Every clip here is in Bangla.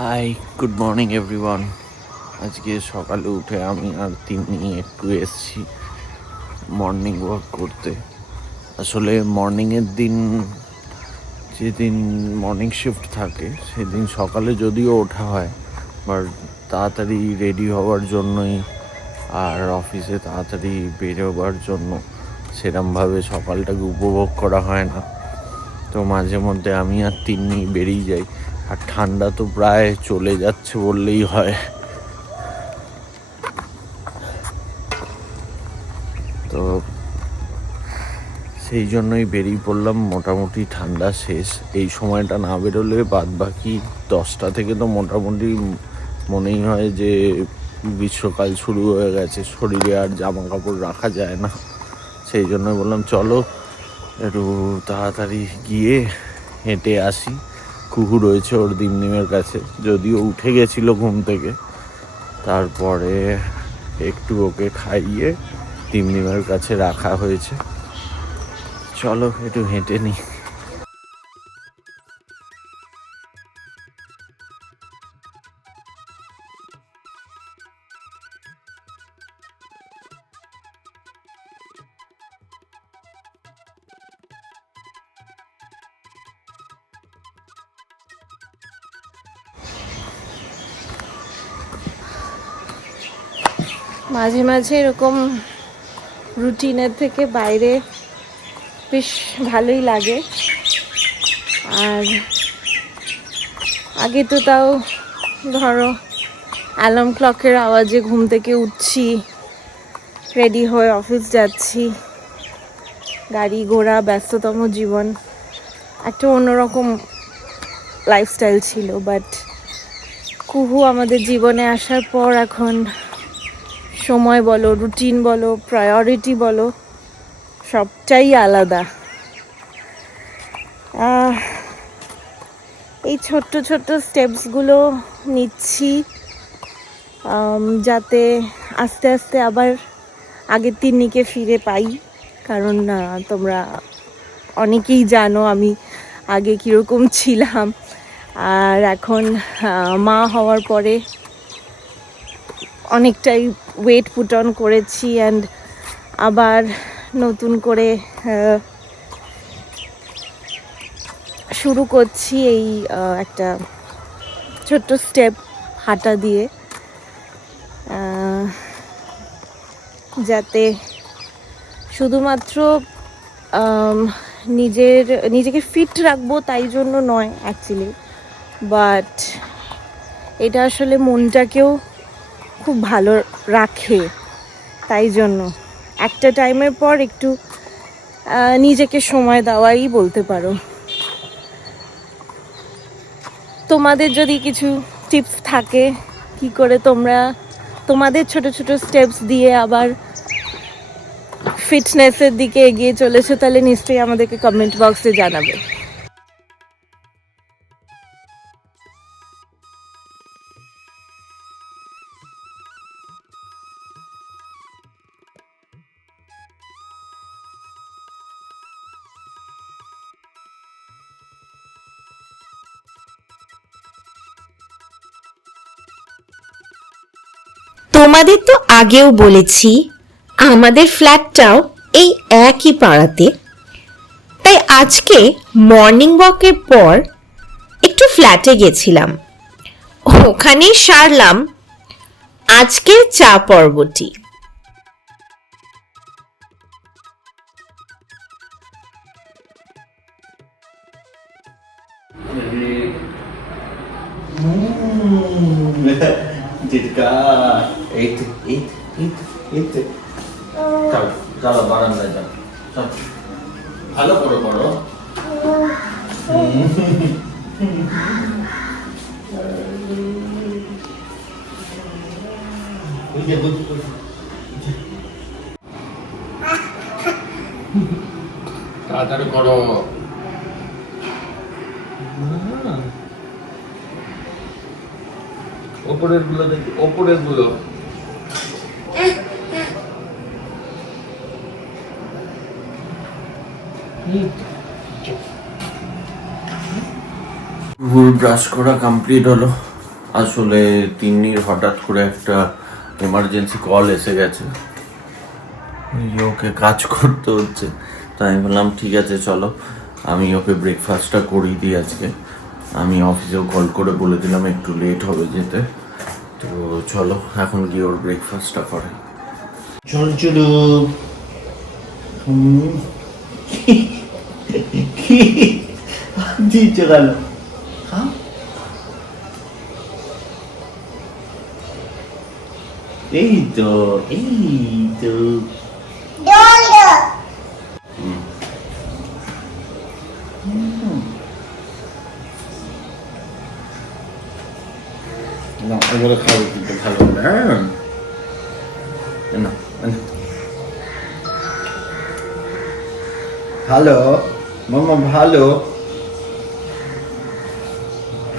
High, good morning everyone. আজকে সকালে উঠে আমি আর তিনি একটু এসছি মর্নিং ওয়াক করতে। আসলে মর্নিংয়ের দিন, যেদিন মর্নিং শিফট থাকে সেদিন সকালে যদিও ওঠা হয়, বাট তাড়াতাড়ি রেডি হওয়ার জন্যই আর অফিসে তাড়াতাড়ি বেরোবার জন্য সেরমভাবে সকালটাকে উপভোগ করা হয় না। তো মাঝে মধ্যে আমি আর তিনি বেরিয়ে যাই। আর ঠান্ডা তো প্রায় চলে যাচ্ছে বললেই হয়। তো সেই জন্যই বেরিয়ে পড়লাম। মোটামুটি ঠান্ডা শেষ। এই সময়টা না বেরোলে বাদ বাকি 10টা থেকে তো মোটামুটি মনেই হয় যে গ্রীষ্মকাল শুরু হয়ে গেছে, শরীরে আর জামা কাপড় রাখা যায় না। সেই জন্য বললাম চলো একটু তাড়াতাড়ি গিয়ে হেঁটে আসি। কুকুর রয়েছে ওর ডিমের কাছে, যদিও উঠে গেছিলো ঘুম থেকে, তারপরে একটু ওকে খাইয়ে ডিমের কাছে রাখা হয়েছে। চলো একটু হেঁটে নিই। মাঝে মাঝে এরকম রুটিনের থেকে বাইরে বেশ ভালোই লাগে। আর আগে তো তাও ধরো অ্যালার্ম ক্লকের আওয়াজে ঘুম থেকে উঠছি, রেডি হয়ে অফিস যাচ্ছি, গাড়ি ঘোড়া, ব্যস্ততম জীবন, একটা অন্যরকম লাইফস্টাইল ছিল। বাট কুহু আমাদের জীবনে আসার পর এখন সময় বলো, রুটিন বলো, প্রায়োরিটি বলো, সবটাই আলাদা। এই ছোট্ট ছোট্ট স্টেপসগুলো নিচ্ছি যাতে আস্তে আস্তে আবার আগের তিন্নিকে ফিরে পাই। কারণ তোমরা অনেকেই জানো আমি আগে কীরকম ছিলাম, আর এখন মা হওয়ার পরে অনেকটাই ওয়েট পুট অন করেছি। অ্যান্ড আবার নতুন করে শুরু করছি এই একটা ছোট্ট স্টেপ হাঁটা দিয়ে, যাতে শুধুমাত্র নিজেকে ফিট রাখবো তাই জন্য নয় অ্যাকচুয়ালি, বাট এটা আসলে মনটাকেও খুব ভালো রাখে। তাই জন্য একটা টাইমের পর একটু নিজেকে সময় দেওয়াই বলতে পারো। তো তোমাদের যদি কিছু টিপস থাকে কি করে তোমরা তোমাদের ছোট ছোট স্টেপস দিয়ে আবার ফিটনেসের দিকে এগিয়ে চলেছো, তাহলে নিশ্চয়ই আমাদেরকে কমেন্ট বক্সে জানাবে। তোমাদের তো আগেও বলেছি আমাদের ফ্ল্যাটটাও এই একই পাড়াতে, তাই আজকে মর্নিং ওয়াকের পর একটু ফ্ল্যাটে গেছিলাম, ওখানেই সারলাম আজকের চা পর্বটি। Jitka eight eight eight eight চলো চলো বারান্দায় যাও, চলো ভালো করে করো। তাড়াতাড়ি করো। ওপরের গুলো দেখি, ওপরের গুলো ভুল ব্রাশ করা কমপ্লিট হলো। আসলে তিন্নির হঠাৎ করে একটা এমার্জেন্সি কল এসে গেছে, ওকে কাজ করতে হচ্ছে, তাই আমি বললাম ঠিক আছে চলো আমি ওকে ব্রেকফাস্টটা করিয়ে দিই আজকে। আমি অফিসেও কল করে বলে দিলাম একটু লেট হবে যেতে, তো চলো এখন গিয়ে ওর ব্রেকফাস্টটা করে। চল চলো দিচ্ছে গেল। এই তো এই তো না এগুলো খাবো কিন্তু ভালো না ভালো মামা ভালো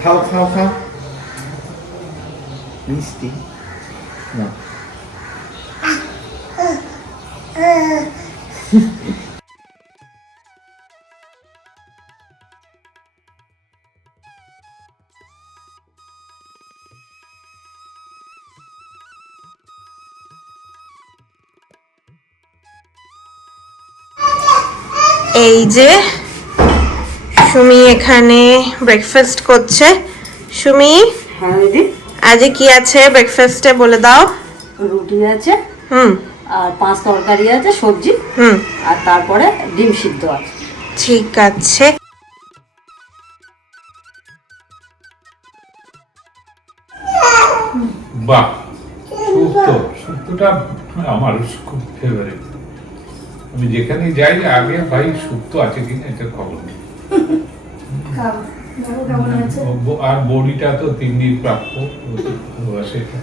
খাও খাও খাও মিষ্টি না এই যে সুমি এখানে ব্রেকফাস্ট করছে। সুমি, হ্যাঁ দিদি, আজ কি আছে ব্রেকফাস্টে বলে দাও। রুটি আছে হুম আর 5 তরকারি আছে, সবজি, হুম আর তারপরে ডিম সিদ্ধ আছে। ঠিক আছে। বাহ, শুক্তোটা আমার খুব ফেভারিট। আমি যেখানে যাই আগে ভাই শুক্তো আছে কিনা এটা খবর নেই। আর বড়িটা তো তিন্নির প্রাপ্য, ভালোবাসে এটা।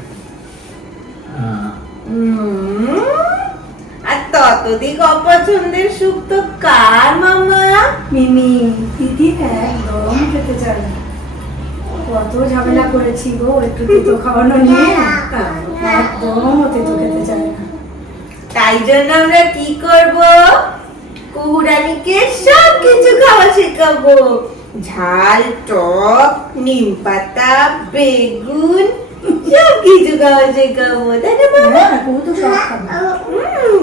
আর ততদিক অপছন্দের সুখ তো কার মামা? মিমি দিদি একদম খেতে চায় না, কত ঝামেলা করেছি গো একটু তেতো খাওয়ানো নিয়ে, একদম ও তেতো খেতে চায় না। তাই জন্য আমরা কি করব, কুহুরানিকে সব কিছু খাওয়া শেখাবো। ঝাল, টক, নিম পাতা, বেগুন, সব কিছু খাওয়া শেখাবো, তাই না বাবা? হ্যাঁ, ও তো সব খাবে।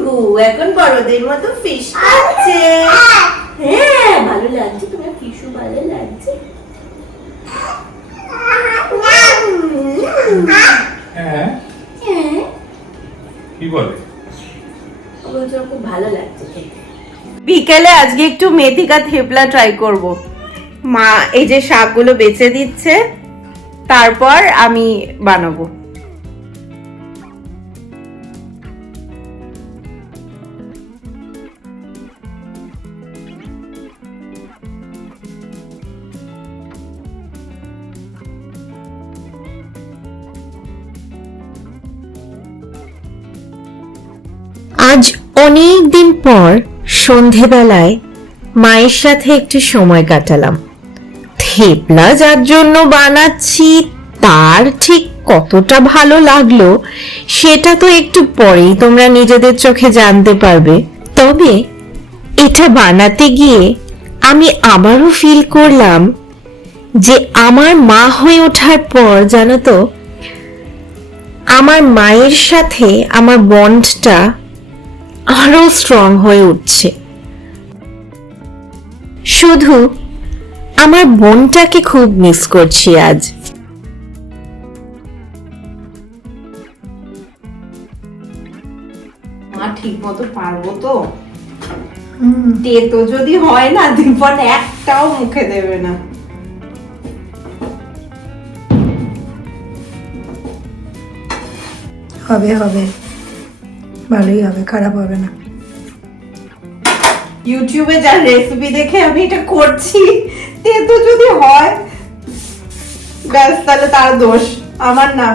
গু এখন বড়দের মতো ফিশ খাচ্ছে। হ্যাঁ ভালো লাগছে, তোমার ফিশু ভালো লাগছে। হ্যাঁ, কি বলে? খুব ভালো লাগছে। বিকেলে আজকে একটু মেথিকা থেপলা ট্রাই করব। মা এই যে শাকগুলো বেছে দিচ্ছে, তারপর আমি বানাবো। অনেক দিন পর সন্ধেবেলায় মায়ের সাথে একটু সময় কাটালাম। থেপলা যার জন্য বানাচ্ছি তার ঠিক কতটা ভালো লাগলো সেটা তো একটু পরেই তোমরা নিজেদের চোখে জানতে পারবে। তবে এটা বানাতে গিয়ে আমি আবারও ফিল করলাম যে আমার মা হয়ে ওঠার পর জানো তো আমার মায়ের সাথে আমার বন্ডটা আরো স্ট্রং হয়ে উঠছে। শুধু আমার বোনটাকে খুব মিস করছি আজ। মা ঠিক মতো পারবো তো? তেতো যদি হয় না দীপন একটাও মুখে দেবে না। হবে হবে, ভালোই হবে, খারাপ হবে না। ইউটিউবে যা রেসিপি দেখে আমি এটা করছি, তেতো যদি হয় ব্যাস তাহলে তার দোষ, আমার না।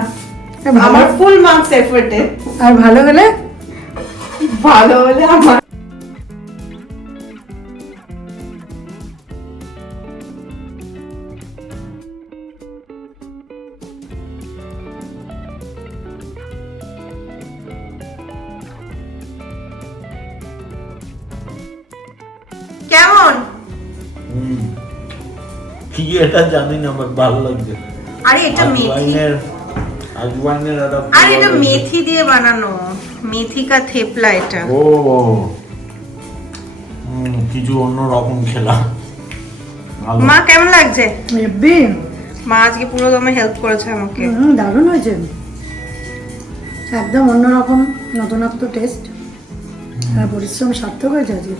আমার ফুল মার্কস এফর্টে। আর ভালো হলে ভালো হলে আমার। কেমন? কি এটা জানি না, আমার ভালো লাগছে। আরে এটা মেথি, আজওয়াইনের আর এটা মেথি দিয়ে বানানো, মেথি কা থেপলা এটা। ও কিছু অন্য রকম খেলাম। ভালো। মা কেমন লাগছে? হেব্বি। মা আজকে পুরো দমে হেল্প করেছে আমাকে। দারুণ হয়েছে, একদম অন্যরকম নতুনত্ব টেস্ট আর পরিশ্রম সার্থক হয়েছে আজকে,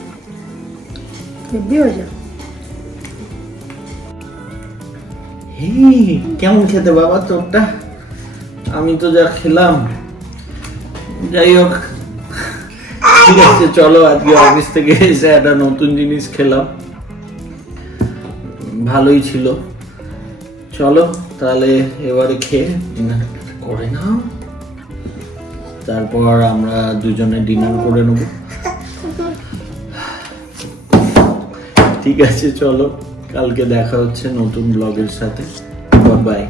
হেব্বি হয়েছে। কেমন খেতে বাবা তোরটা? আমি তো যা খেলাম। যাই হোক, ঠিক আছে, চলো আজকে অফিস থেকে এসে একটা নতুন জিনিস খেলাম, ভালোই ছিল। চলো তাহলে এবারে খেয়ে ডিনার করে নাও, তারপর আমরা দুজনে ডিনার করে নেব। ঠিক আছে, চলো কালকে দেখা হচ্ছে নতুন ব্লগের সাথে। বাই।